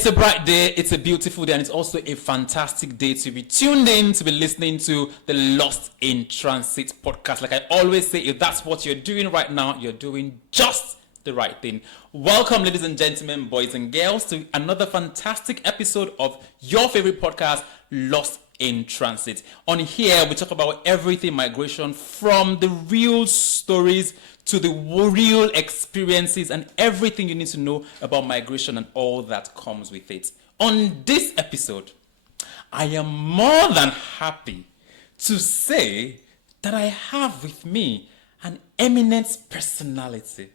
It's a bright day, it's a beautiful day, and it's also a fantastic day to be tuned in, to be listening to the Lost in Transit podcast. Like I always say, if that's what you're doing right now, you're doing just the right thing. Welcome, ladies and gentlemen, boys and girls, to another fantastic episode of your favorite podcast, Lost in Transit. On here, we talk about everything migration, from the real stories to the real experiences and everything you need to know about migration and all that comes with it. On this episode, I am more than happy to say that I have with me an eminent personality,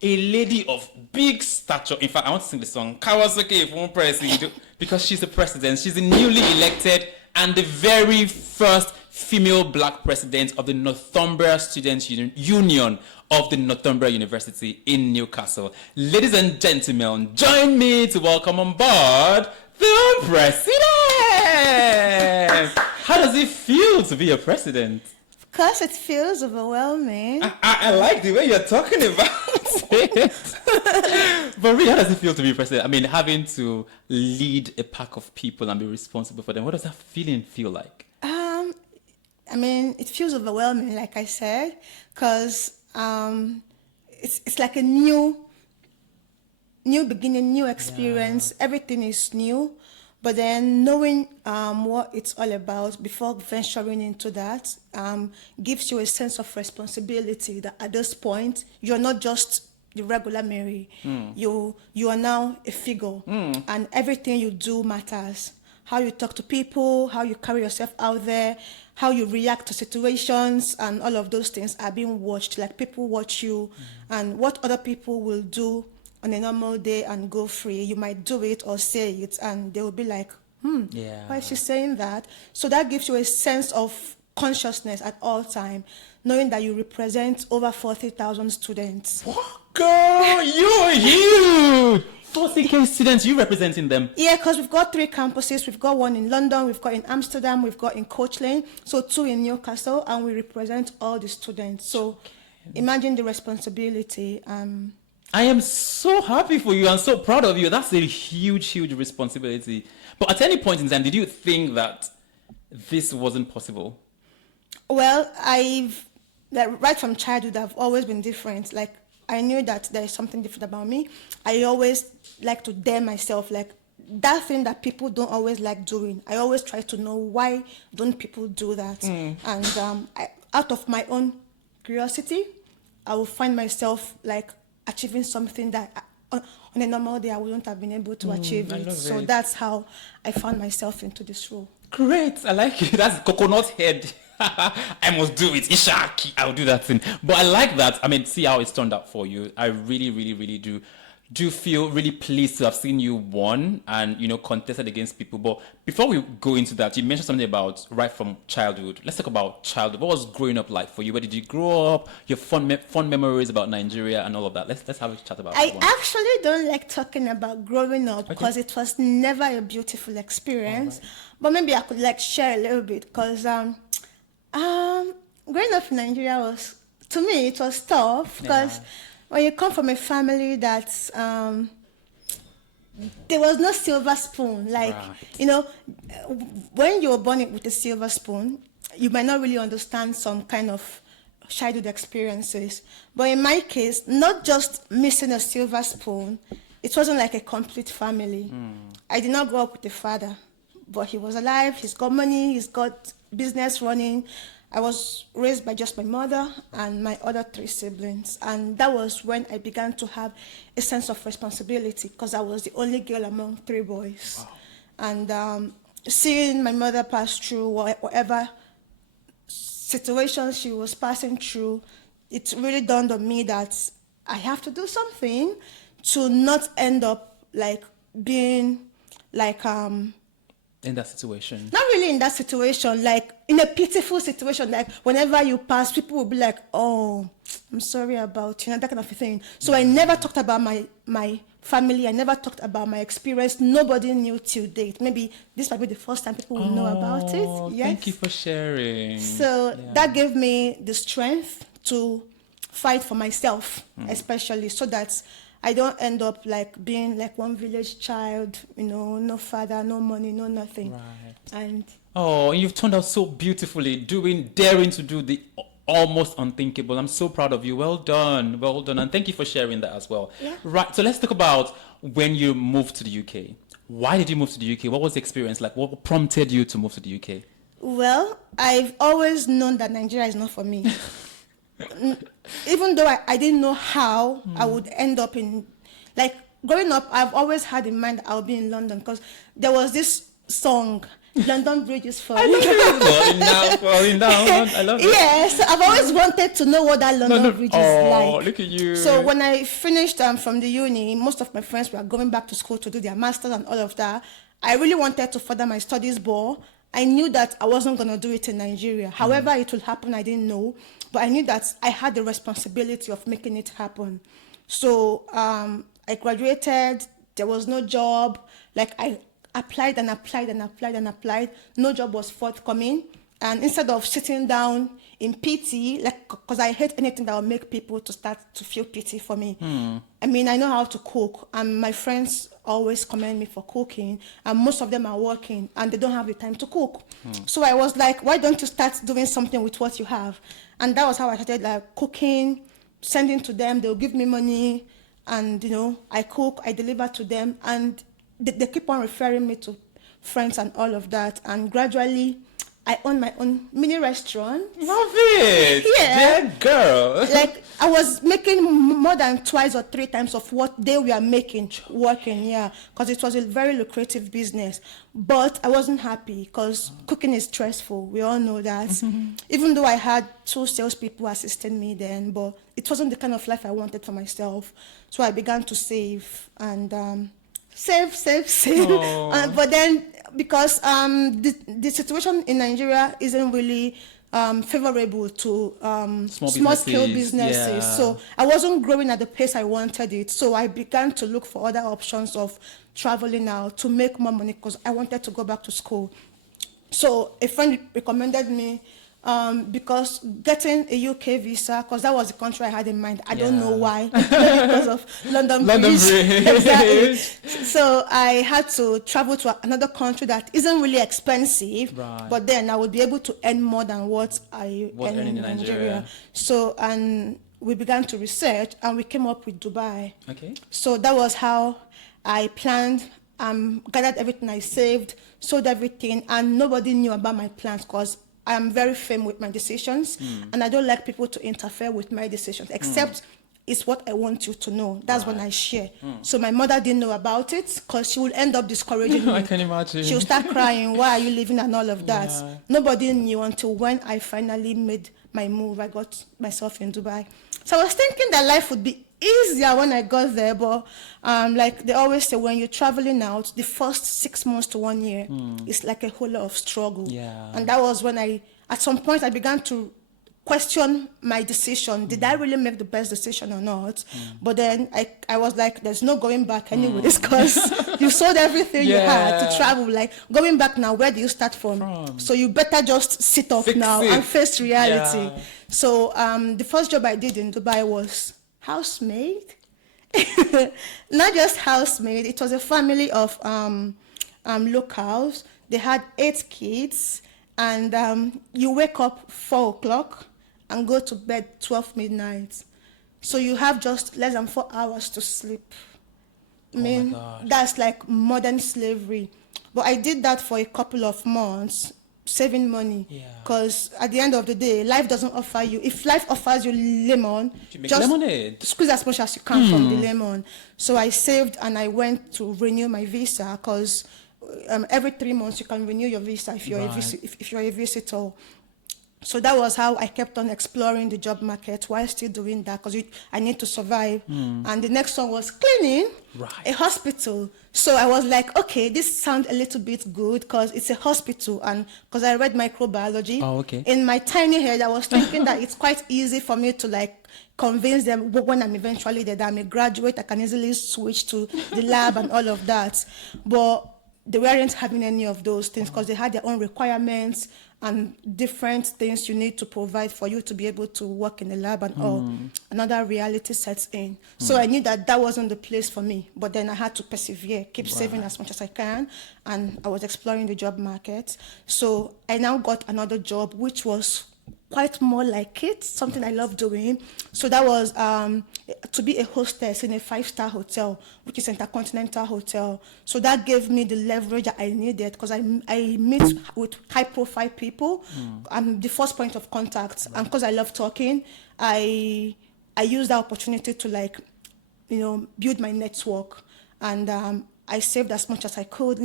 a lady of big stature. In fact, I want to sing the song Kawasaki if one president, because she's the president. She's the newly elected and the very first female black president of the Northumbria Students Union of the Northumbria University in Newcastle. Ladies and gentlemen, join me to welcome on board the president. How does it feel to be a president? Of course, it feels overwhelming. I like the way you're talking about it. But really, how does it feel to be president? I mean, having to lead a pack of people and be responsible for them. What does that feeling feel like? I mean, it feels overwhelming, like I said, because it's like a new beginning, new experience. Yeah. Everything is new. But then knowing what it's all about before venturing into that gives you a sense of responsibility that at this point, you're not just the regular Mary. You are now a figure, and everything you do matters. How you talk to people, how you carry yourself out there, how you react to situations, and all of those things are being watched. Like people watch you, and what other people will do on a normal day and go free, you might do it or say it, and they will be like, why is she saying that? So that gives you a sense of consciousness at all time, knowing that you represent over 40,000 students. Girl, you're huge! 40,000 students, you representing them? Yeah, because we've got 3 campuses. We've got one in London, we've got in Amsterdam, we've got in Coach Lane, so 2 in Newcastle, and we represent all the students. So imagine the responsibility. I am so happy for you and so proud of you. That's a huge, huge responsibility. But at any point in time, did you think that this wasn't possible? Well, right from childhood, I've always been different. Like, I knew that there is something different about me. I always like to dare myself, like that thing that people don't always like doing. I always try to know why don't people do that. And out of my own curiosity, I will find myself like achieving something that on a normal day I wouldn't have been able to achieve it. So that's how I found myself into this role. Great, I like it. That's coconut head. I must do it. Ishaki, I'll do that thing. But I like that. I mean, see how it's turned out for you. I really, really, really do feel really pleased to have seen you won and, contested against people. But before we go into that, you mentioned something about right from childhood. Let's talk about childhood. What was growing up like for you? Where did you grow up? Your fond memories about Nigeria and all of that. Let's have a chat about that. I actually don't like talking about growing up because it was never a beautiful experience. Right. But maybe I could share a little bit because growing up in Nigeria to me, it was tough because when you come from a family that's, there was no silver spoon. When you were born with a silver spoon, you might not really understand some kind of childhood experiences. But in my case, not just missing a silver spoon, it wasn't like a complete family. I did not grow up with a father, but he was alive, he's got money, he's got business running. I was raised by just my mother and my other 3 siblings. And that was when I began to have a sense of responsibility because I was the only girl among 3 boys. Wow. And seeing my mother pass through whatever situation she was passing through, it really dawned on me that I have to do something to not end up being in that situation? Not really in that situation, in a pitiful situation, whenever you pass, people will be like, oh, I'm sorry about, that kind of thing. So I never talked about my family, I never talked about my experience. Nobody knew till date. Maybe this might be the first time people will know about it. Yes. Thank you for sharing. So that gave me the strength to fight for myself, especially so that I don't end up like being like one village child, no father, no money, no nothing. Right. And Oh, you've turned out so beautifully, daring to do the almost unthinkable. I'm so proud of you. Well done, and thank you for sharing that as well. Yeah. Right. So let's talk about when you moved to the UK. Why did you move to the UK? What was the experience like? What prompted you to move to the UK? Well, I've always known that Nigeria is not for me. Even though I didn't know how I would end up in, like growing up, I've always had in mind I'll be in London because there was this song, London Bridge is falling. Falling down. I love it. Yes, I've always wanted to know what that London Bridge is like. Oh, look at you. So when I finished from the uni, most of my friends were going back to school to do their masters and all of that. I really wanted to further my studies, but I knew that I wasn't going to do it in Nigeria. However it would happen, I didn't know. But I knew that I had the responsibility of making it happen. So I graduated. There was no job. Like I applied and applied and applied and applied. No job was forthcoming. And instead of sitting down in pity, like, because I hate anything that will make people to start to feel pity for me. I mean, I know how to cook, and my friends always commend me for cooking, and most of them are working, and they don't have the time to cook. So I was like, why don't you start doing something with what you have? And that was how I started like cooking, sending to them. They'll give me money, and I cook, I deliver to them, and they keep on referring me to friends and all of that. And gradually, I own my own mini restaurant. Love it. Yeah. Dear girl. Like I was making more than twice or three times of what they were making working, yeah, because it was a very lucrative business. But I wasn't happy because cooking is stressful. We all know that. Even though I had 2 salespeople assisting me then, but it wasn't the kind of life I wanted for myself. So I began to save and save. But then because the situation in Nigeria isn't really favorable to small scale businesses. Yeah. So I wasn't growing at the pace I wanted it. So I began to look for other options of traveling out to make more money because I wanted to go back to school. So a friend recommended me because getting a UK visa, because that was the country I had in mind. I don't know why, because of London Bridge. Exactly. So I had to travel to another country that isn't really expensive, but then I would be able to earn more than what I earn in Nigeria. So, and we began to research, and we came up with Dubai. Okay. So that was how I planned, gathered everything I saved, sold everything, and nobody knew about my plans because I am very firm with my decisions, and I don't like people to interfere with my decisions, except it's what I want you to know. That's when I share. So my mother didn't know about it because she would end up discouraging me. I can imagine. She would start crying, why are you leaving and all of that. Yeah. Nobody knew until when I finally made my move. I got myself in Dubai. So I was thinking that life would be easier when I got there, but like they always say, when you're traveling out, the first 6 months to 1 year is like a whole lot of struggle. Yeah. And that was when at some point I began to question my decision. Did I really make the best decision or not? But then I was like, there's no going back anyways, because you sold everything you had to travel. Like, going back now, where do you start from? So you better just sit up now and face reality. Yeah. So the first job I did in Dubai was housemaid. Not just housemaid, it was a family of locals. They had 8 kids, and you wake up 4 o'clock and go to bed 12 midnight. So you have just less than 4 hours to sleep. I mean, that's like modern slavery. But I did that for a couple of months, saving money. Because at the end of the day, life doesn't offer you. If life offers you lemon, just lemonade. Squeeze as much as you can from the lemon. So I saved and I went to renew my visa because every 3 months you can renew your visa if you're if you're a visitor. So that was how I kept on exploring the job market while still doing that because I need to survive. And the next one was cleaning a hospital. So I was like, okay, this sounds a little bit good because it's a hospital, and because I read microbiology. Oh, okay. In my tiny head, I was thinking that it's quite easy for me to like convince them when I'm eventually there that I'm a graduate, I can easily switch to the lab and all of that. But they weren't having any of those things because they had their own requirements and different things you need to provide for you to be able to work in the lab and all. Another reality sets in. So I knew that wasn't the place for me, but then I had to persevere, keep saving as much as I can, and I was exploring the job market. So I now got another job, which was quite more like it, something I love doing. So that was to be a hostess in a 5-star hotel, which is Intercontinental Hotel. So that gave me the leverage that I needed, because I meet with high-profile people. I'm the first point of contact, and because I love talking, I used that opportunity to build my network, and I saved as much as I could.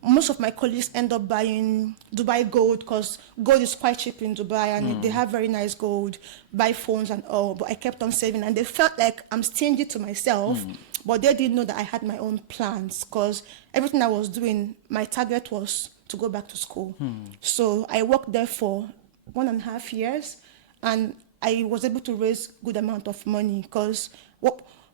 Most of my colleagues end up buying Dubai gold, because gold is quite cheap in Dubai, and they have very nice gold, buy phones and all. But I kept on saving, and they felt like I'm stingy to myself, but they didn't know that I had my own plans, because everything I was doing, my target was to go back to school. So I worked there for 1.5 years, and I was able to raise good amount of money, because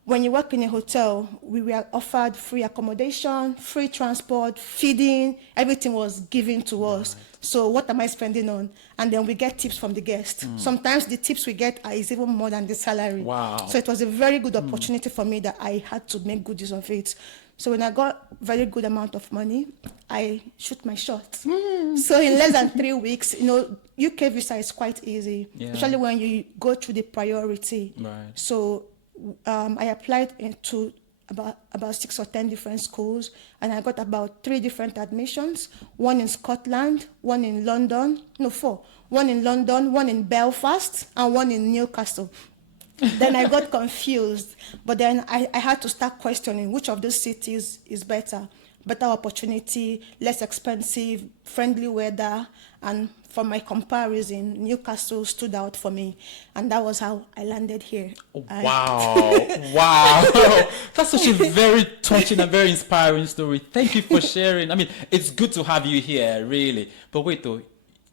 when you work in a hotel, we were offered free accommodation, free transport, feeding, everything was given to us. So what am I spending on? And then we get tips from the guests. Sometimes the tips we get is even more than the salary. Wow. So it was a very good opportunity for me that I had to make good use of it. So when I got very good amount of money, I shoot my shot. So in less than 3 weeks, UK visa is quite easy, especially when you go through the priority. Right. So I applied into about 6 or 10 different schools, and I got about 3 different admissions. 1 in Scotland, 1 in London, 4. 1 in London, 1 in Belfast, and 1 in Newcastle. Then I got confused, but then I had to start questioning which of those cities is better opportunity, less expensive, friendly weather, and for my comparison, Newcastle stood out for me, and that was how I landed here. Wow. That's such a very touching and very inspiring story. Thank you for sharing. I mean, it's good to have you here, really. But wait, though,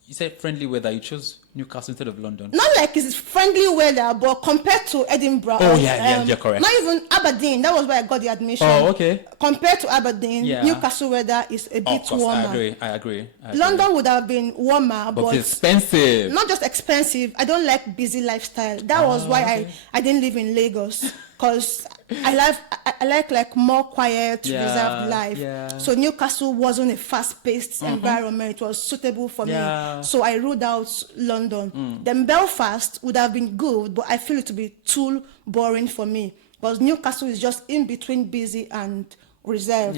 you said friendly weather. You chose Newcastle instead of London. Not like it's friendly weather, but compared to Edinburgh. Oh, yeah, you're correct. Not even Aberdeen. That was where I got the admission. Oh, okay. Compared to Aberdeen, Newcastle weather is a bit warmer. I agree. London would have been warmer, but it's expensive. Not just expensive. I don't like busy lifestyle. That was why I didn't live in Lagos, because I like more quiet, reserved life. Yeah. So Newcastle wasn't a fast-paced environment. It was suitable for me. So I ruled out London. Then Belfast would have been good, but I feel it to be too boring for me, because Newcastle is just in between busy and reserved.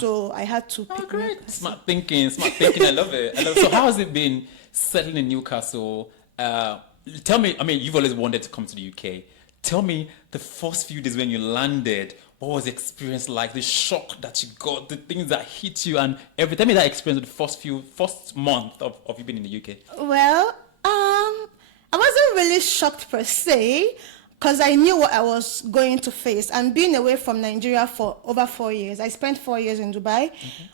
So I had to pick great. Smart thinking. I love it. So how has it been settling in Newcastle? Tell me, I mean, you've always wanted to come to the UK. Tell me the first few days when you landed, what was the experience like? The shock that you got, the things that hit you, and everything. Tell me that experience the first month of you being in the UK. Well, I wasn't really shocked per se, because I knew what I was going to face. And being away from Nigeria for over 4 years, I spent 4 years in Dubai.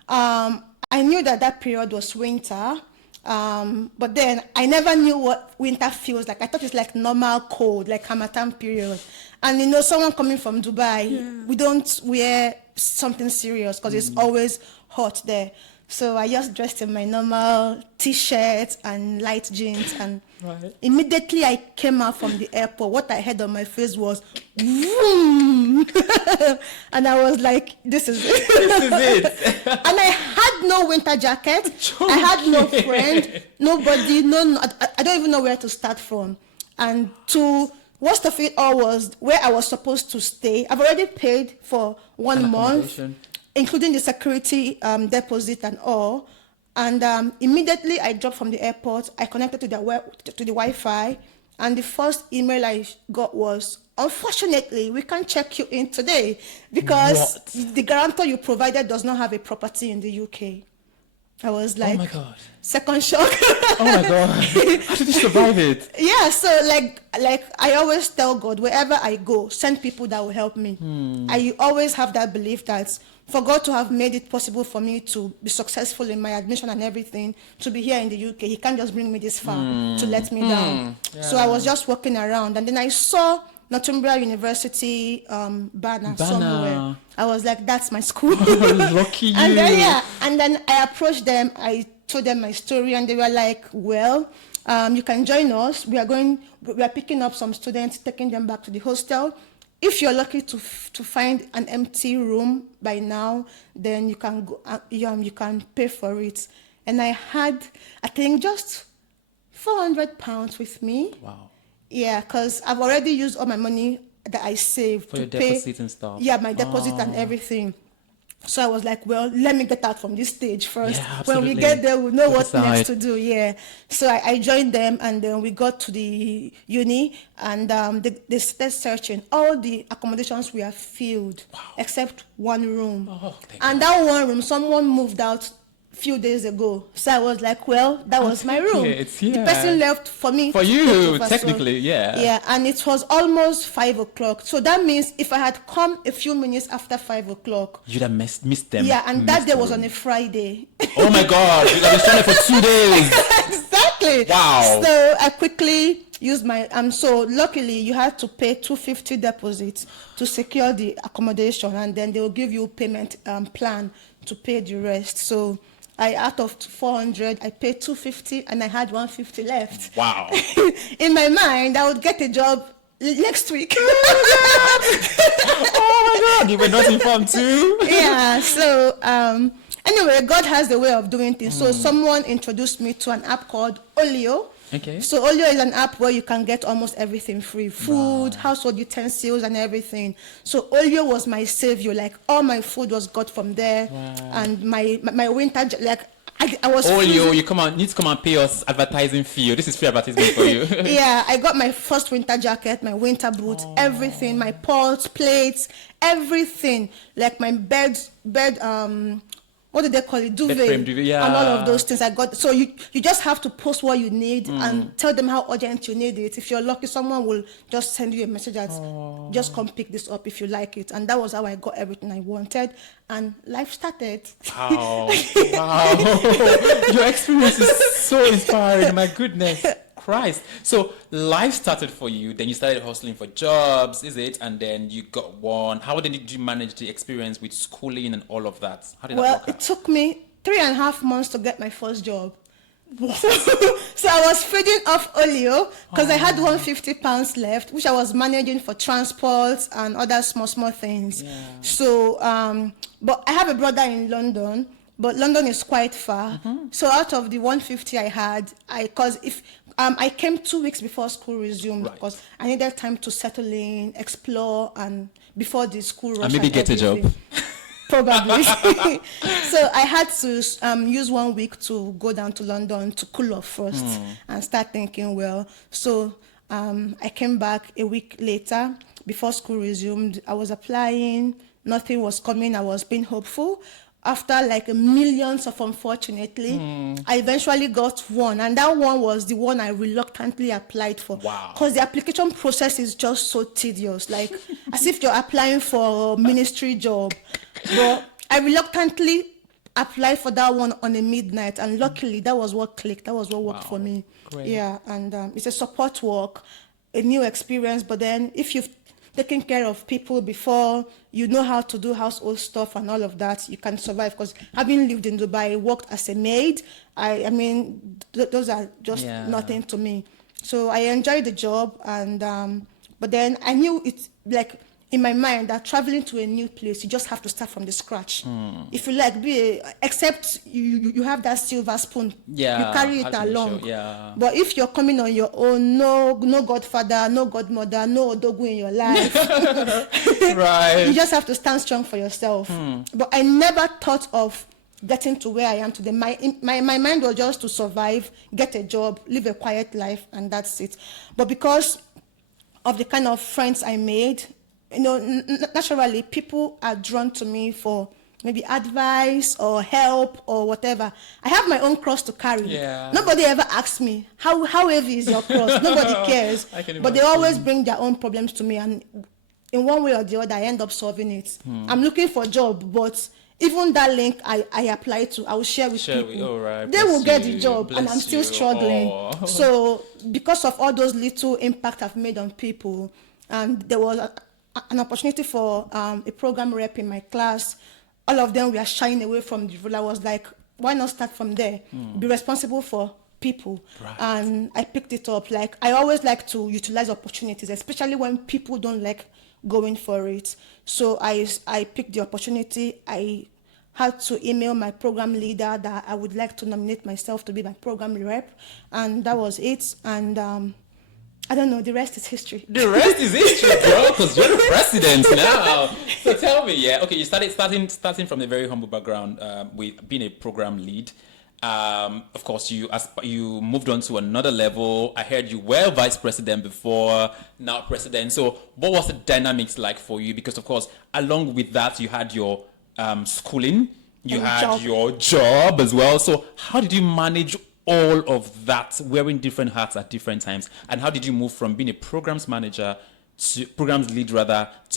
I knew that period was winter. But then I never knew what winter feels like. I thought it's like normal cold, like Harmattan period. And someone coming from Dubai, we don't wear something serious because it's always hot there. So I just dressed in my normal t-shirt and light jeans, and immediately I came out from the airport. What I had on my face was vroom. And I was like, this is it. This is it. And I had no winter jacket. I had no friend, nobody, I don't even know where to start from. And worst of it all was where I was supposed to stay. I've already paid for 1 month, including the security deposit and all. And immediately I dropped from the airport. I connected to the Wi-Fi, and the first email I got was, unfortunately, we can't check you in today because the guarantor you provided does not have a property in the UK. I was like, oh my God. Second shock. Oh my God. How did you survive it? Yeah, so like I always tell God, wherever I go, send people that will help me. I always have that belief that for God to have made it possible for me to be successful in my admission and everything, to be here in the UK, he can't just bring me this far to let me down. Yeah. So I was just walking around, and then I saw Northumbria University banner somewhere. I was like, that's my school. Lucky you. And then I approached them. I told them my story, and they were like, well, you can join us. We are picking up some students, taking them back to the hostel. If you're lucky to find an empty room by now, then you can go, you can pay for it. And I had, I think, just £400 with me. Wow. Yeah, because I've already used all my money that I saved For to your pay. deposit and stuff. Yeah, my deposit and everything. So I was like, well, let me get out from this stage first. Yeah, When we absolutely. get there, we'll know what Decide. next to do. Yeah. So I joined them, and then we got to the uni, and they started searching. All the accommodations were filled, except one room. Oh, thank And that one room, someone moved out few days ago. So I was like, well, that was my room. The person left for me. For to you, take over. technically, yeah. Yeah, and it was almost 5 o'clock. So that means if I had come a few minutes after 5 o'clock. You'd have missed them. Yeah, and that day was on a Friday. Oh my God, you'd have been stranded for 2 days. Exactly. Wow. So I quickly used my, so luckily you had to pay 250 deposits to secure the accommodation, and then they will give you payment plan to pay the rest. So out of 400, I paid 250, and I had 150 left. Wow. In my mind, I would get a job next week. Oh my God, you were not informed too? Yeah, so anyway, God has the way of doing things. So someone introduced me to an app called Olio. Okay. So Olio is an app where you can get almost everything free. Food, household utensils, and everything. So Olio was my savior. Like, all my food was got from there. And my winter, like, I was Olio, freezing. need to come and pay us advertising fee. This is free advertisement for you. Yeah, I got my first winter jacket, my winter boots, everything, my pots, plates, everything. Like my bed, what do they call it? Duvet. Bed frame, duvet, yeah. And all of those things I got. So you just have to post what you need and tell them how urgent you need it. If you're lucky, someone will just send you a message that just come pick this up if you like it. And that was how I got everything I wanted. And life started. Wow. Wow. Your experience is so inspiring. My goodness. Christ. So life started for you, then you started hustling for jobs, is it? And then you got one. How did you manage the experience with schooling and all of that? How did that work out? It took me 3.5 months to get my first job. So I was feeding off Olio because I had £150 left, which I was managing for transport and other small things. Yeah. So, but I have a brother in London, but London is quite far. So out of the 150 I had, I came 2 weeks before school resumed because I needed time to settle in, explore, and before the school rush. And maybe get everything. a job. Probably. So I had to use 1 week to go down to London to cool off first and start thinking well. So I came back a week later before school resumed. I was applying, nothing was coming. I was being hopeful. After like millions of unfortunately, I eventually got one, and that one was the one I reluctantly applied for. Wow. Because the application process is just so tedious, like as if you're applying for a ministry job. But I reluctantly applied for that one on a midnight, and luckily that was what clicked. That was what worked for me. Great. Yeah, and it's a support work, a new experience. But then if you've taken care of people before, you know how to do household stuff and all of that, you can survive. Because having lived in Dubai, worked as a maid, I mean, those are just nothing to me. So I enjoyed the job, and but then I knew it's like in my mind that traveling to a new place, you just have to start from the scratch. If you like, except you have that silver spoon, you carry it along. But if you're coming on your own, no godfather, no godmother, no odogu in your life, Right. you just have to stand strong for yourself. But I never thought of getting to where I am today. My mind was just to survive, get a job, live a quiet life, and that's it. But because of the kind of friends I made, you know, naturally people are drawn to me for maybe advice or help or whatever. I have my own cross to carry. Nobody ever asks me, how heavy is your cross? Nobody cares. But they always bring their own problems to me, and in one way or the other, I end up solving it. I'm looking for a job, but even that link I apply to, I will share with people. They will get the job, and I'm still struggling. So because of all those little impact I've made on people, and there was an opportunity for a program rep in my class. All of them were shying away from the role. I was like, why not start from there? Be responsible for people. Right. And I picked it up. Like, I always like to utilize opportunities, especially when people don't like going for it. So I picked the opportunity. I had to email my program leader that I would like to nominate myself to be my program rep, and that was it. And I don't know, the rest is history. The rest is history, bro, because you're the president now. So tell me, okay, you starting from a very humble background with being a program lead. Of course, you moved on to another level. I heard you were vice president before, now president. So what was the dynamics like for you? Because, of course, along with that, you had your schooling, you had your job as well. So how did you manage all of that, wearing different hats at different times? And how did you move from being a programs lead to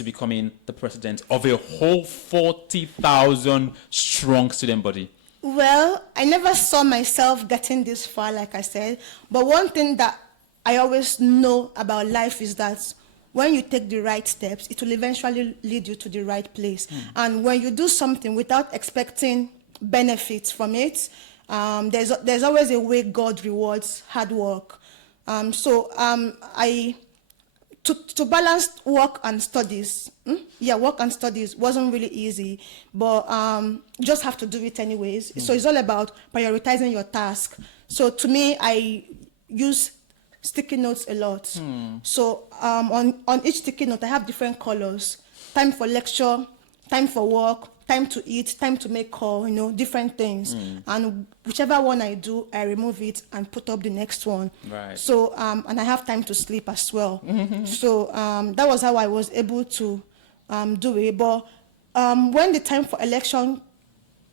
becoming the president of a whole 40,000 strong student body? Well, I never saw myself getting this far, like I said. But one thing that I always know about life is that when you take the right steps, it will eventually lead you to the right place. And when you do something without expecting benefits from it, there's always a way God rewards hard work. To balance work and studies, work and studies wasn't really easy, but just have to do it anyways. So it's all about prioritizing your task. So to me, I use sticky notes a lot. So on each sticky note, I have different colors: time for lecture, time for work, time to eat, time to make call, different things. And whichever one I do, I remove it and put up the next one. Right. So, and I have time to sleep as well. So that was how I was able to do it. But when the time for election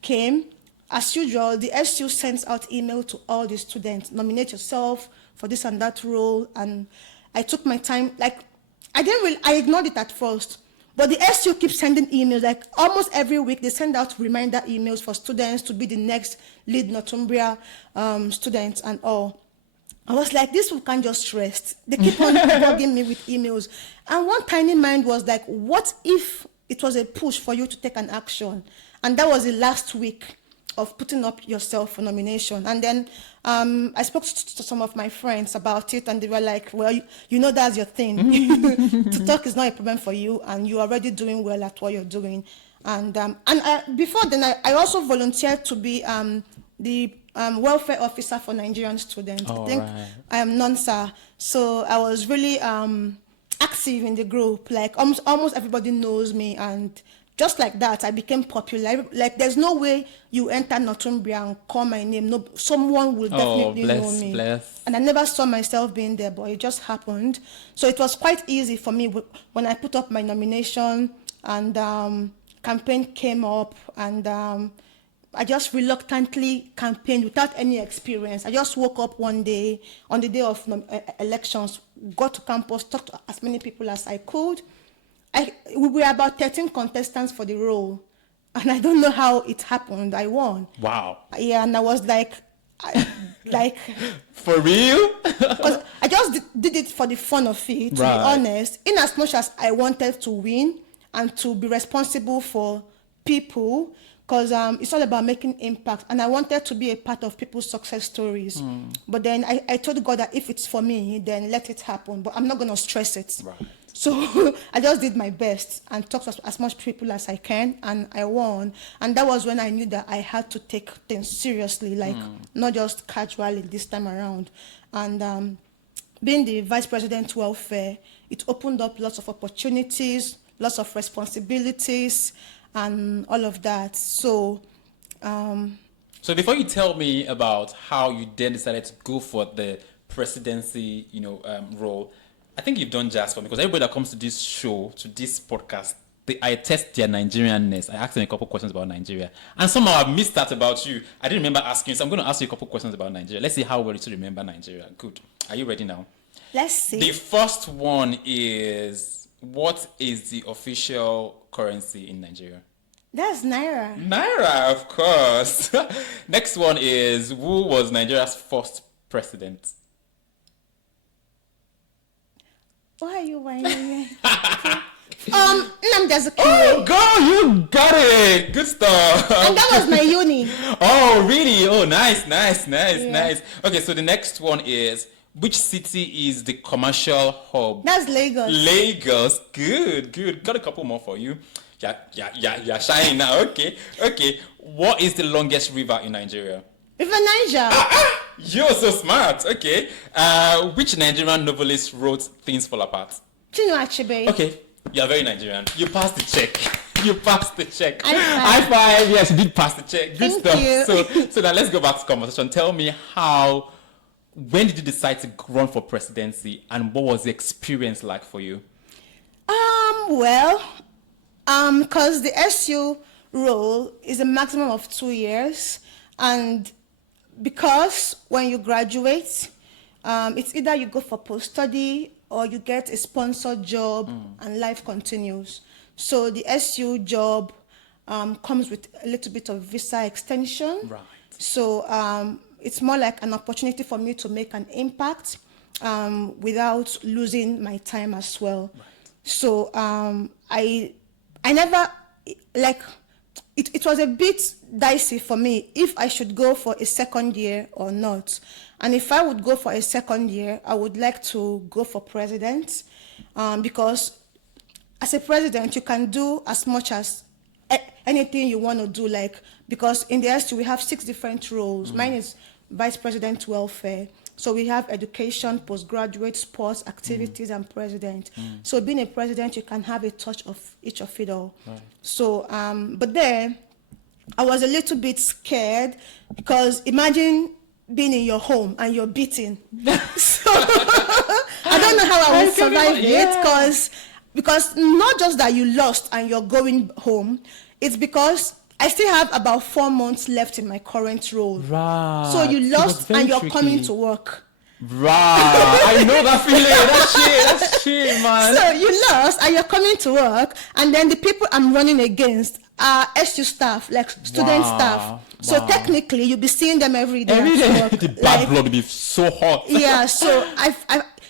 came, as usual, the SU sends out email to all the students: nominate yourself for this and that role. And I took my time. Like, I ignored it at first. But the SU keeps sending emails. Like, almost every week, they send out reminder emails for students to be the next lead Northumbria students and all. I was like, this one can't just rest. They keep on bugging me with emails. And one tiny mind was like, what if it was a push for you to take an action? And that was the last week of putting up yourself for nomination. And then I spoke to some of my friends about it, and they were like, well, that's your thing. To talk is not a problem for you, and you're already doing well at what you're doing. And before then, I also volunteered to be the welfare officer for Nigerian students. I think I am NONSA. So I was really active in the group. Like, almost everybody knows me, and just like that, I became popular. Like, there's no way you enter Northumbria and call my name. No, someone will definitely know me. And I never saw myself being there, but it just happened. So it was quite easy for me when I put up my nomination, and campaign came up, and I just reluctantly campaigned without any experience. I just woke up one day, on the day of elections, got to campus, talked to as many people as I could. We were about 13 contestants for the role, and I don't know how it happened. I won. Wow. Yeah, and I was like, for real? Because I just did it for the fun of it, to be honest. In as much as I wanted to win and to be responsible for people, because it's all about making impact, and I wanted to be a part of people's success stories. But then I told God that if it's for me, then let it happen. But I'm not going to stress it. Right. So I just did my best and talked to as much people as I can, and I won. And that was when I knew that I had to take things seriously, like not just casually this time around. And being the vice president welfare, it opened up lots of opportunities, lots of responsibilities, and all of that. So before you tell me about how you then decided to go for the presidency, role, I think you've done just for me, because everybody that comes to this show, to this podcast, I test their Nigerianness. I asked them a couple questions about Nigeria, and somehow I missed that about you. I didn't remember asking, so I'm going to ask you a couple questions about Nigeria. Let's see how well you remember Nigeria. Good. Are you ready now? Let's see. The first one is, what is the official currency in Nigeria? That's Naira. Naira, of course. Next one is, who was Nigeria's first president? Why are you whining me? Oh, girl, you got it. Good stuff. And that was my uni. Oh, really? Oh, nice. Okay, so the next one is, which city is the commercial hub? That's Lagos. Lagos. Good. Got a couple more for you. Yeah, shining now. Okay. What is the longest river in Nigeria? River Niger. You're so smart. Okay. Which Nigerian novelist wrote Things Fall Apart? Chinua Achebe. Okay. You're very Nigerian. You passed the check. High High five. Yes, you did pass the check. Good Thank stuff. you. So now let's go back to conversation. Tell me when did you decide to run for presidency, and what was the experience like for you? Because the SU role is a maximum of 2 years, and because when you graduate, it's either you go for post-study or you get a sponsored job and life continues. So the SU job comes with a little bit of visa extension. Right. So it's more like an opportunity for me to make an impact without losing my time as well. Right. So I never, like, it was a bit dicey for me if I should go for a second year or not. And if I would go for a second year, I would like to go for president, because as a president, you can do as much as anything you want to do, like, because in the ST we have 6 different roles. Mine is vice president welfare. So we have education, postgraduate, sports, activities, and president. So being a president, you can have a touch of each of it all. Right. So, but then I was a little bit scared, because imagine being in your home and you're beaten. So I don't know how I would survive it, because not just that you lost and you're going home, it's because I still have about 4 months left in my current role. Right. So you lost and you're tricky. coming to work. Right. I know that feeling. That's shit, man. So you lost and you're coming to work, and then the people I'm running against are SU staff, like student staff. So technically you'll be seeing them every day. Every day. Work. The bad blood will be so hot. Yeah, so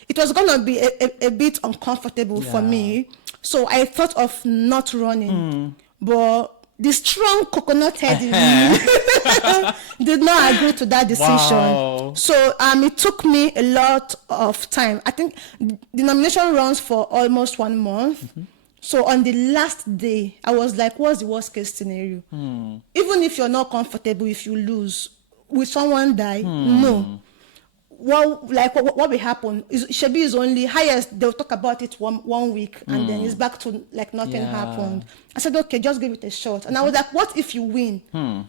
it was going to be a bit uncomfortable for me. So I thought of not running. But the strong coconut head in me did not agree to that decision. Wow. So it took me a lot of time. I think the nomination runs for almost 1 month. So on the last day, I was like, what's the worst case scenario? Even if you're not comfortable, if you lose, will someone die? No. What will happen is Shebi is only highest, they'll talk about it one week, and then it's back to like nothing happened. I said, okay, just give it a shot. And I was like, what if you win?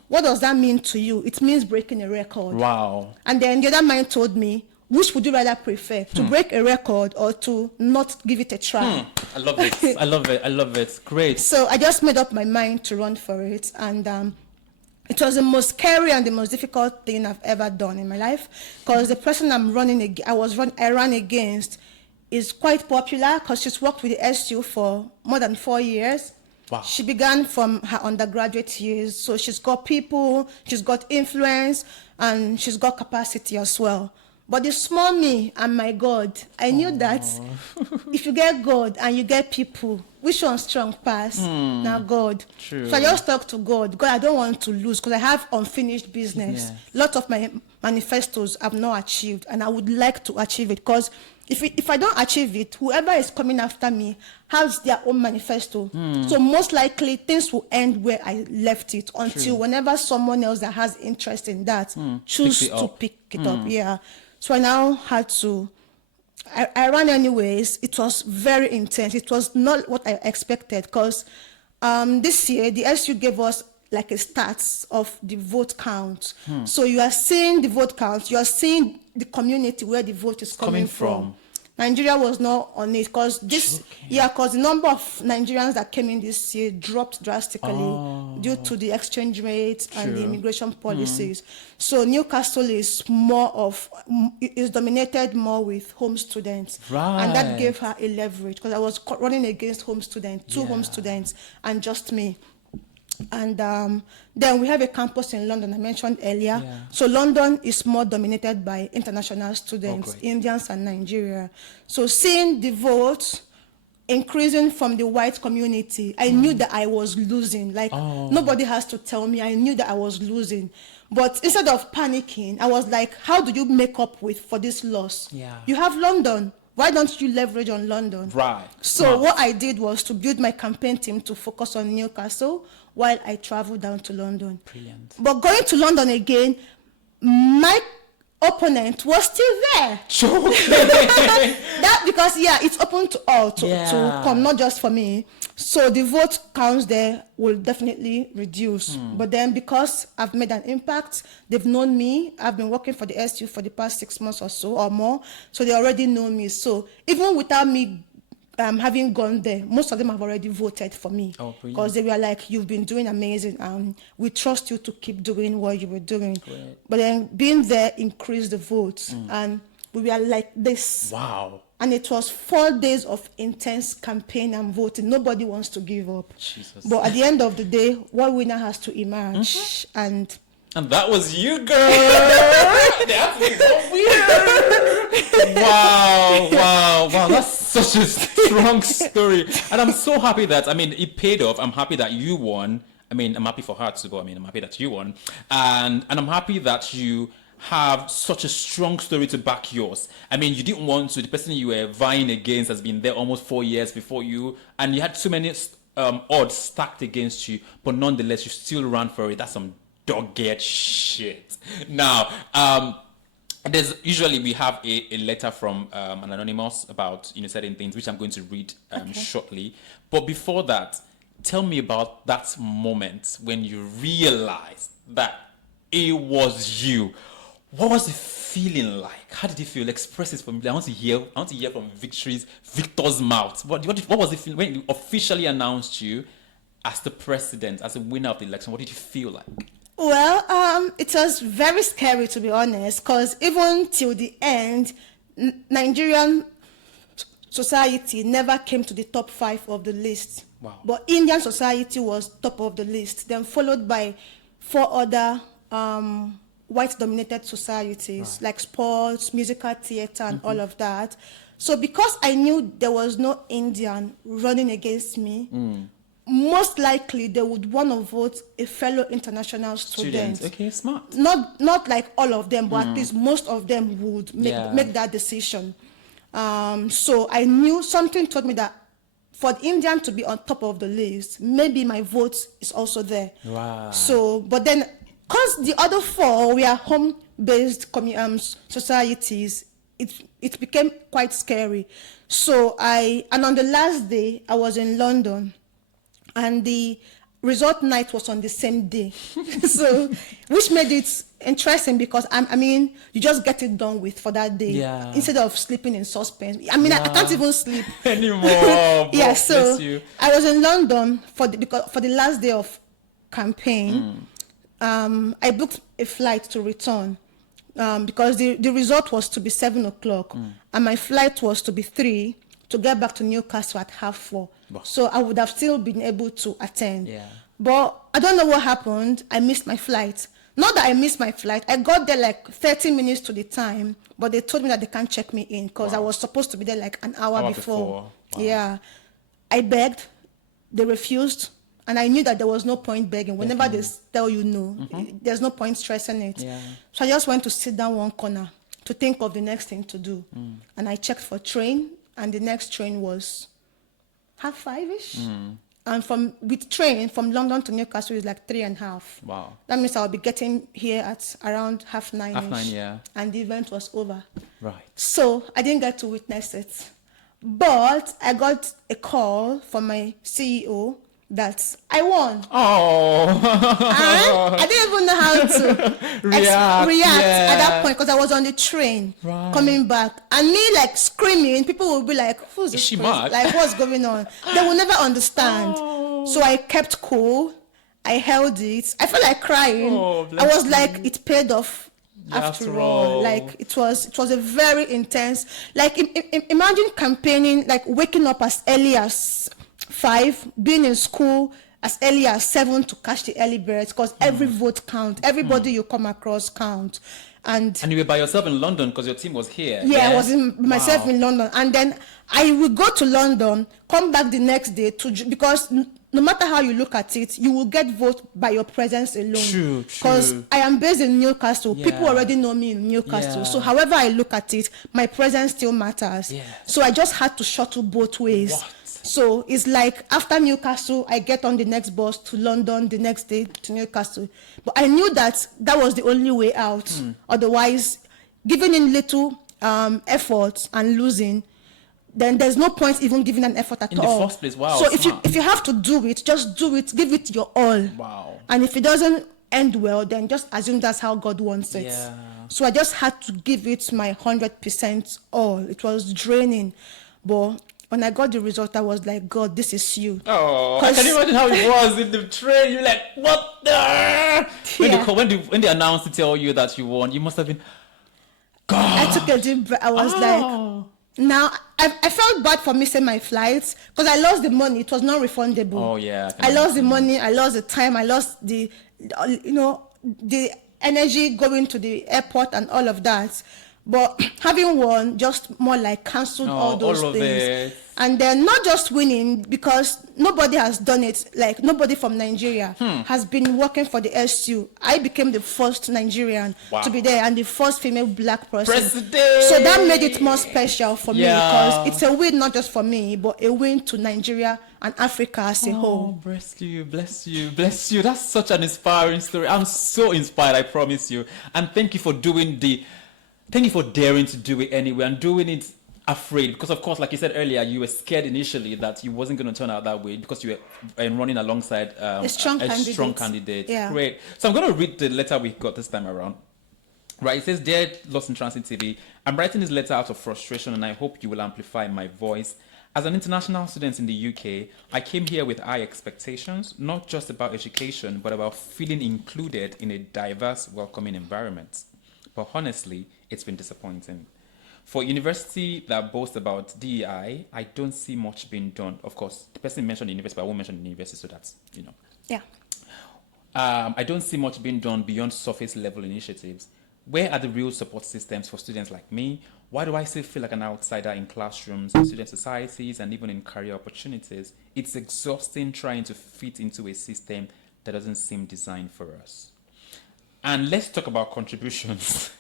What does that mean to you? It means breaking a record. Wow. And then the other man told me, which would you rather prefer, to break a record or to not give it a try? I love it. I love it. Great. So I just made up my mind to run for it, and it was the most scary and the most difficult thing I've ever done in my life, because the person I ran against is quite popular, because she's worked with the SU for more than 4 years. Wow. She began from her undergraduate years, so she's got people, she's got influence, and she's got capacity as well. But the small me and my God, I knew that if you get God and you get people, which one strong pass? Now God. True. So I just talk to God. God, I don't want to lose, because I have unfinished business. Yes. Lots of my manifestos I've not achieved, and I would like to achieve it, because if I don't achieve it, whoever is coming after me has their own manifesto. So most likely things will end where I left it, until whenever someone else that has interest in that choose to pick it up. Yeah. So I now had to, I ran anyways. It was very intense. It was not what I expected, because this year the SU gave us like a stats of the vote count. So you are seeing the vote count, you are seeing the community where the vote is coming from. Nigeria was not on it, because because the number of Nigerians that came in this year dropped drastically due to the exchange rate and the immigration policies. So Newcastle is dominated more with home students, and that gave her a leverage, because I was running against home students, 2 home students, and just me. And then we have a campus in London, I mentioned earlier. So London is more dominated by international students, Indians and Nigeria. So seeing the vote increasing from the white community. I knew that I was losing. Like, nobody has to tell me. I knew that I was losing. But instead of panicking, I was like, how do you make up for this loss? Yeah. You have London. Why don't you leverage on London? Right. So what I did was to build my campaign team to focus on Newcastle while I traveled down to London. Brilliant. But going to London again, my opponent was still there. Sure. That because it's open to all to come, not just for me. So the vote counts there will definitely reduce. But then because I've made an impact, they've known me. I've been working for the SU for the past 6 months or so or more. So they already know me. So even without me having gone there, most of them have already voted for me because they were like, you've been doing amazing. We trust you to keep doing what you were doing. Great. But then being there increased the votes. And we were like this. Wow. And it was 4 days of intense campaign and voting. Nobody wants to give up. Jesus. But at the end of the day, one winner has to emerge. And that was you, girl. That's so weird. Wow. That's such a strong story. And I'm so happy that, it paid off. I'm happy that you won. I'm happy for her too, but I'm happy that you won. And I'm happy that you have such a strong story to back yours. You didn't want to. The person you were vying against has been there almost 4 years before you, and you had too many odds stacked against you, but nonetheless, you still ran for it. That's some dogged shit. Now, there's usually we have a letter from an anonymous about certain things, which I'm going to read shortly. But before that, tell me about that moment when you realized that it was you. What was the feeling like? How did you feel? Express it for me. I want to hear from Victor's mouth. What was the feeling when you officially announced you as the president, as a winner of the election? What did you feel like? Well, it was very scary, to be honest, because even till the end, Nigerian society never came to the top 5 of the list. Wow. But Indian society was top of the list, then followed by 4 other white-dominated societies, like sports, musical theater, and all of that. So because I knew there was no Indian running against me, most likely they would want to vote a fellow international student. Okay, smart. Not like all of them, but at least most of them would make that decision. So I knew, something told me that for the Indian to be on top of the list, maybe my vote is also there. Wow. So, but then, because the other 4 were home-based societies, it became quite scary. So and on the last day, I was in London, and the result night was on the same day. So, which made it interesting because, you just get it done with for that day. Yeah. Instead of sleeping in suspense. I can't even sleep. Anymore. Yeah, so I was in London for the last day of campaign. I booked a flight to return because the result was to be 7 o'clock and my flight was to be 3 to get back to Newcastle at 4:30. Wow. So I would have still been able to attend. Yeah. But I don't know what happened. I missed my flight. Not that I missed my flight. I got there like 30 minutes to the time, but they told me that they can't check me in because I was supposed to be there like an hour before. Wow. Yeah. I begged. They refused. And I knew that there was no point begging. Whenever they tell you no, there's no point stressing it. Yeah. So I just went to sit down one corner to think of the next thing to do. And I checked for train, and the next train was 5:30-ish. And with train from London to Newcastle is like 3.5. Wow. That means I'll be getting here at around 9:30. 9:30, yeah. And the event was over. Right. So I didn't get to witness it. But I got a call from my CEO that I won. Oh. And I didn't even know how to react at that point because I was on the train coming back. And me like screaming, people will be like, who's this person? Like, what's going on? They will never understand. So I kept cool. I held it. I felt like crying. I was like, it paid off. After all, like it was a very intense, like imagine campaigning, like waking up as early as 5, being in school as early as 7 to catch the early birds, because every vote counts. Everybody you come across count. And you were by yourself in London because your team was here. Yeah, I was myself in London, and then I will go to London, come back the next day because no matter how you look at it, you will get votes by your presence alone. True. Because I am based in Newcastle. Yeah. People already know me in Newcastle. Yeah. So however I look at it, my presence still matters. Yeah. So I just had to shuttle both ways. What? So it's like after Newcastle, I get on the next bus to London, the next day to Newcastle. But I knew that was the only way out. Otherwise, giving in little effort and losing, then there's no point even giving an effort at all. In the first place, wow. So smart. if you have to do it, just do it, give it your all. Wow. And if it doesn't end well, then just assume that's how God wants it. Yeah. So I just had to give it my 100% all. It was draining, but when I got the result, I was like, God, this is you. Oh, I can imagine how it was in the train. You're like, what the? When they announced to tell you that you won, you must have been, God. I took a deep breath. I was like, now, I felt bad for missing my flights because I lost the money. It was not refundable. Oh, yeah. I lost the money. I lost the time. I lost the energy going to the airport and all of that. But having won, just more like cancelled all those things. It. And then not just winning, because nobody has done it, like nobody from Nigeria has been working for the SU. I became the first Nigerian to be there and the first female black person. President. So that made it more special for me because it's a win not just for me, but a win to Nigeria and Africa as a whole. Bless you. That's such an inspiring story. I'm so inspired, I promise you. And thank you for daring to do it anyway and doing it afraid, because of course, like you said earlier, you were scared initially that you wasn't going to turn out that way because you were running alongside a strong candidate. Yeah. Great. So I'm going to read the letter we got this time around. Right, it says, Dear Lost in Transit TV, I'm writing this letter out of frustration and I hope you will amplify my voice. As an international student in the UK, I came here with high expectations, not just about education, but about feeling included in a diverse, welcoming environment. But honestly, it's been disappointing. For a university that boasts about DEI, I don't see much being done. Of course, the person mentioned the university, but I won't mention the university, so that's, Yeah. I don't see much being done beyond surface level initiatives. Where are the real support systems for students like me? Why do I still feel like an outsider in classrooms, in student societies, and even in career opportunities? It's exhausting trying to fit into a system that doesn't seem designed for us. And let's talk about contributions.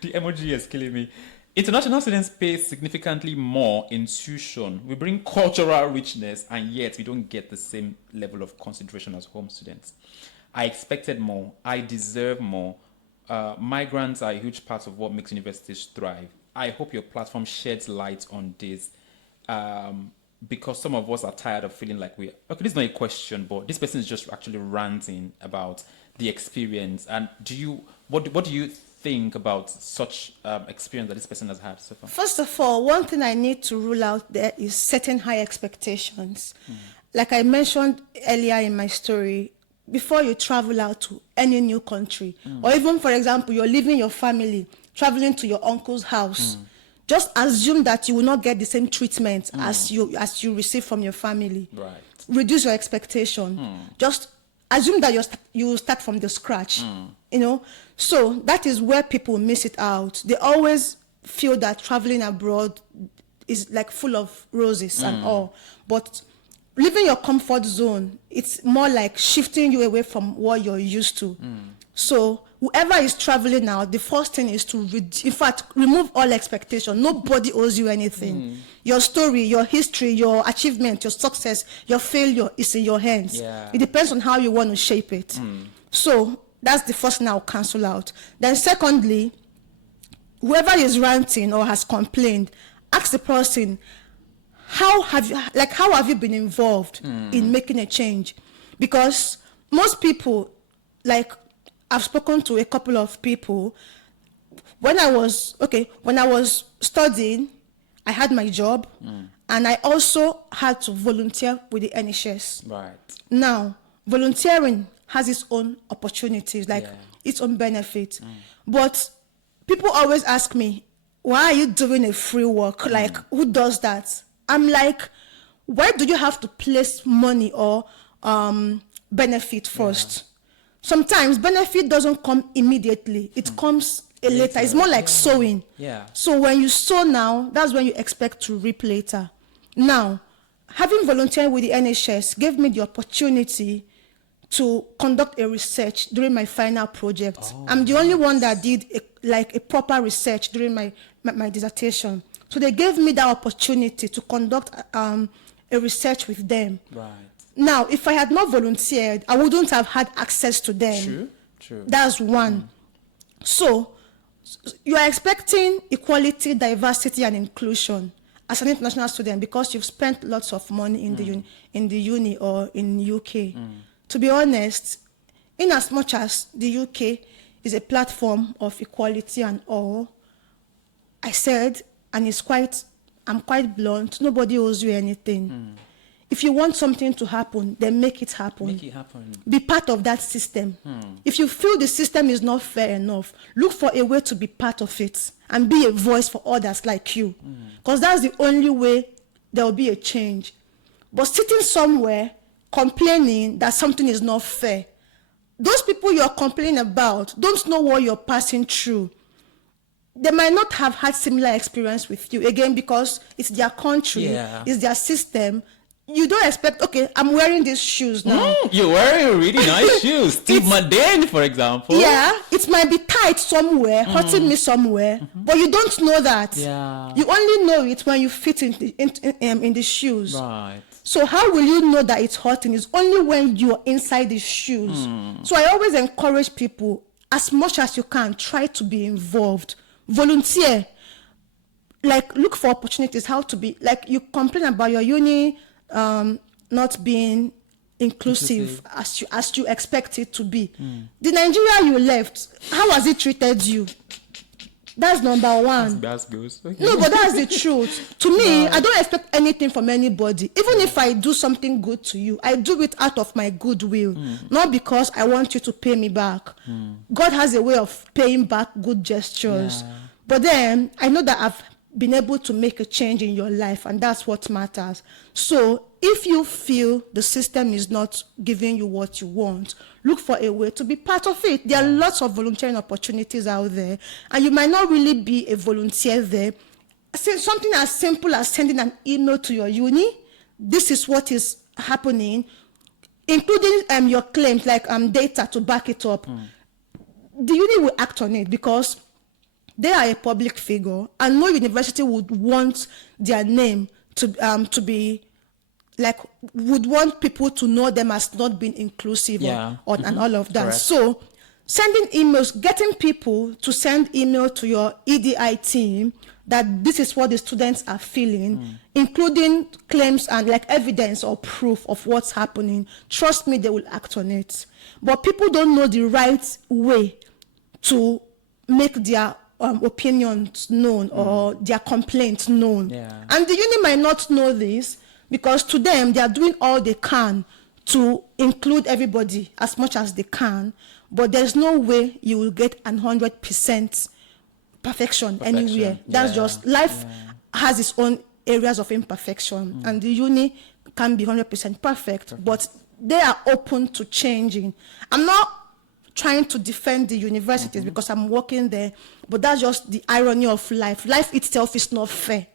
The emoji is killing me. International students pay significantly more in tuition. We bring cultural richness, and yet we don't get the same level of consideration as home students. I expected more. I deserve more. Migrants are a huge part of what makes universities thrive. I hope your platform sheds light on this, because some of us are tired of feeling like this is not a question, but this person is just actually ranting about the experience. And what do you think about such experience that this person has had so far? First of all, one thing I need to rule out there is setting high expectations. Like I mentioned earlier in my story, before you travel out to any new country, or even, for example, you're leaving your family, traveling to your uncle's house, just assume that you will not get the same treatment as you receive from your family. Right. Reduce your expectation. Just assume that you start from the scratch. So that is where people miss it out. They always feel that traveling abroad is like full of roses and all, but leaving your comfort zone, it's more like shifting you away from what you're used to. So whoever is traveling now, the first thing is to remove all expectation. Nobody owes you anything. Your story, your history, your achievement, your success, your failure is in your hands. It depends on how you want to shape it. So that's the first thing I'll cancel out. Then secondly, whoever is ranting or has complained, ask the person, how have you been involved in making a change? Because most people, like I've spoken to a couple of people, when I was studying, I had my job and I also had to volunteer with the NHS. Right. Now, volunteering has its own opportunities, its own benefits. But people always ask me, why are you doing a free work? Like, who does that? I'm like, why do you have to place money or benefit first. Sometimes benefit doesn't come immediately. It comes later. It's more like sowing. Yeah. So when you sow now, that's when you expect to reap later. Now, having volunteered with the NHS gave me the opportunity to conduct a research during my final project. I'm the only one that did a proper research during my dissertation. So they gave me that opportunity to conduct a research with them. Right. Now, if I had not volunteered, I wouldn't have had access to them. True. That's one. So, you are expecting equality, diversity, and inclusion as an international student because you've spent lots of money in the uni or in UK. To be honest, in as much as the UK is a platform of equality and all, I said, and I'm quite blunt, nobody owes you anything. If you want something to happen, then make it happen. Make it happen. Be part of that system. If you feel the system is not fair enough, look for a way to be part of it and be a voice for others like you. Because that's the only way there will be a change. But sitting somewhere complaining that something is not fair, those people you're complaining about don't know what you're passing through. They might not have had similar experience with you, again, because it's their country, it's their system. You don't expect, okay, I'm wearing these shoes now. You're wearing really nice shoes. Steve Madden, for example. Yeah, it might be tight somewhere, hurting me somewhere, but you don't know that. Yeah. You only know it when you fit in the shoes. Right. So how will you know that it's hurting? It's only when you're inside the shoes. So I always encourage people, as much as you can, try to be involved. Volunteer. Like, look for opportunities, how to be, like, you complain about your uni not being inclusive as you expect it to be. The Nigeria you left, how has it treated you? That's number one. That's good. Okay. No, but that's the truth. To me, I don't expect anything from anybody. Even if I do something good to you, I do it out of my goodwill, not because I want you to pay me back. God has a way of paying back good gestures. But then, I know that I've been able to make a change in your life, and that's what matters. So if you feel the system is not giving you what you want, look for a way to be part of it. There are lots of volunteering opportunities out there, and you might not really be a volunteer there. Something as simple as sending an email to your uni, this is what is happening, including your claims, like data to back it up. The uni will act on it because they are a public figure, and no university would want their name to be, like, would want people to know them as not being inclusive and all of that. Correct. So sending emails, getting people to send email to your EDI team that this is what the students are feeling, including claims and like evidence or proof of what's happening. Trust me, they will act on it. But people don't know the right way to make their opinions known or their complaints known. And the uni might not know this because to them, they are doing all they can to include everybody as much as they can, but there's no way you will get 100% perfection anywhere. That's just, life has its own areas of imperfection, and the uni can be 100% perfect, but they are open to changing. I'm not trying to defend the universities because I'm working there, but that's just the irony of life. Life itself is not fair.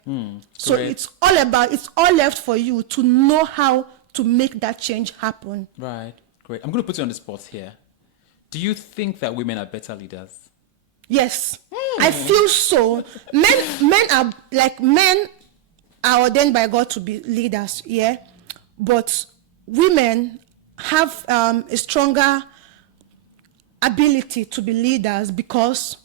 So it's all left for you to know how to make that change happen. Right, great. I'm going to put you on the spot here. Do you think that women are better leaders? Yes, I feel so. Men are ordained by God to be leaders, but women have a stronger ability to be leaders because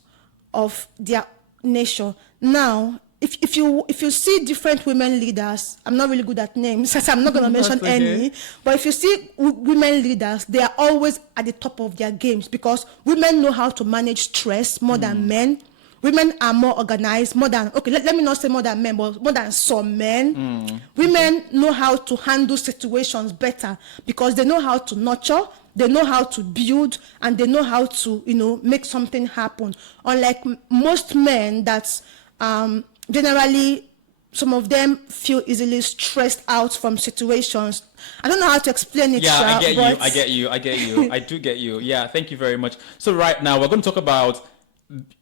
of their nature. Now, if you see different women leaders, I'm not really good at names, so I'm not going to mention any, but if you see women leaders, they are always at the top of their games because women know how to manage stress more than men. Women are more organized, more than, let me not say more than men, but more than some men. Women know how to handle situations better because they know how to nurture, they know how to build, and they know how to, make something happen. Unlike most men that's generally some of them feel easily stressed out from situations. I don't know how to explain it. Yeah, Sha, I get but you. I get you. I get you. I do get you. Yeah, thank you very much. So right now we're going to talk about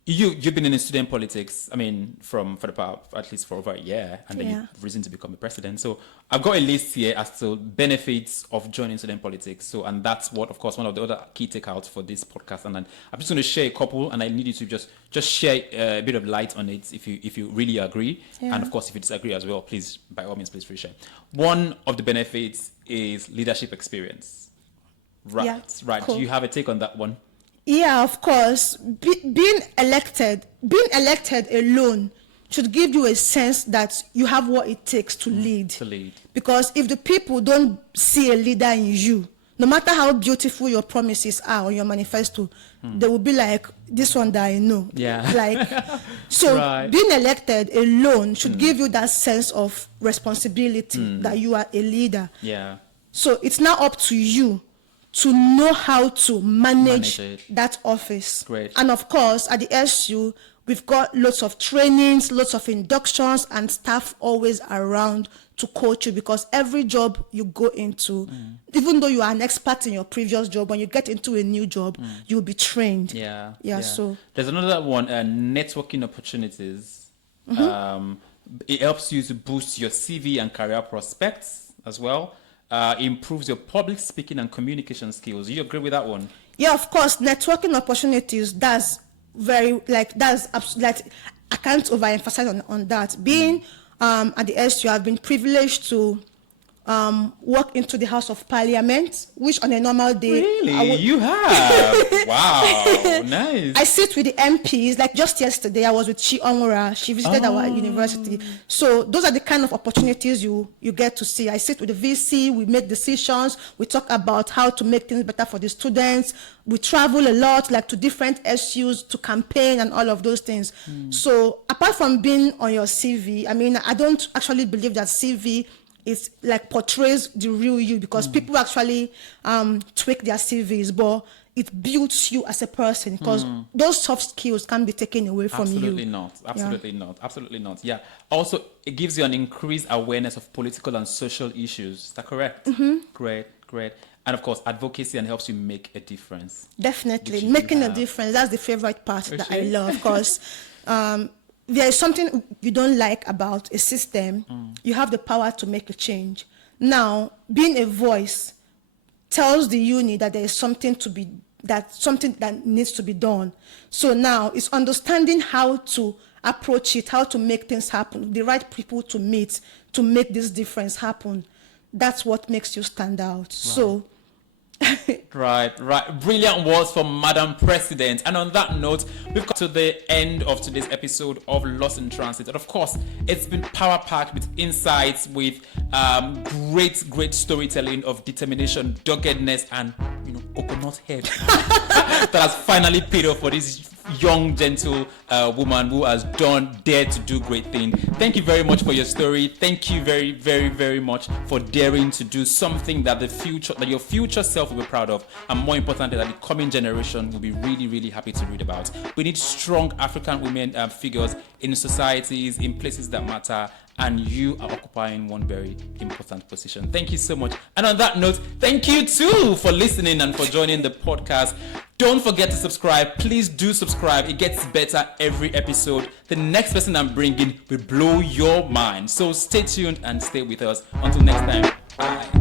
you've been in student politics. I mean, for the past at least for over a year, and then you've risen to become a president. So I've got a list here as to benefits of joining student politics. So, and that's what, of course, one of the other key takeouts for this podcast. And then I'm just going to share a couple, and I need you to just share a bit of light on it if you really agree, and of course if you disagree as well. Please, by all means, please share. One of the benefits is leadership experience. Right, right. Cool. Do you have a take on that one? Yeah, of course. Being elected alone should give you a sense that you have what it takes to lead. Because if the people don't see a leader in you, no matter how beautiful your promises are or your manifesto, they will be like, this one that I know. Yeah. Like, so being elected alone should give you that sense of responsibility that you are a leader. Yeah. So it's now up to you to know how to manage that office. Great. And of course, at the SU, we've got lots of trainings, lots of inductions, and staff always around to coach you, because every job you go into, even though you are an expert in your previous job, when you get into a new job, you'll be trained. Yeah. So there's another one, networking opportunities. It helps you to boost your CV and career prospects as well. Improves your public speaking and communication skills. Do you agree with that one? Yeah, of course. Networking opportunities, I can't overemphasize on that. Being at the SU, I've been privileged to walk into the House of Parliament, which on a normal day... Really? You have? Wow, nice. I sit with the MPs. Like just yesterday, I was with Chi Onwura. She visited our university. So those are the kind of opportunities you get to see. I sit with the VC, we make decisions, we talk about how to make things better for the students. We travel a lot, like to different SUs to campaign and all of those things. So apart from being on your CV, I mean, I don't actually believe that CV is like portrays the real you, because people actually tweak their CVs, but it builds you as a person, because those soft skills can't be taken away from you. Absolutely not. Yeah. Also, it gives you an increased awareness of political and social issues. Is that correct? Great. And of course, advocacy and helps you make a difference. Definitely. Making a difference. That's the favorite part that I love, because there is something you don't like about a system, you have the power to make a change. Now, being a voice tells the uni that there is something that needs to be done. So now it's understanding how to approach it, how to make things happen, the right people to meet to make this difference happen. That's what makes you stand out. So Right. Brilliant words from Madam President. And on that note, we've got to the end of today's episode of Lost in Transit. And of course, it's been power-packed with insights, with great storytelling of determination, doggedness, and coconut head that has finally paid off for this young, gentle woman who has dared to do great things. Thank you very much for your story. Thank you very, very, very much for daring to do something that your future self will be proud of, and more importantly, that the coming generation will be really, really happy to read about. We need strong African women figures in societies, in places that matter, and you are occupying one very important position. Thank you so much. And on that note, thank you too for listening and for joining the podcast. Don't forget to subscribe. Please do subscribe. It gets better every episode. The next person I'm bringing will blow your mind. So stay tuned and stay with us. Until next time, bye.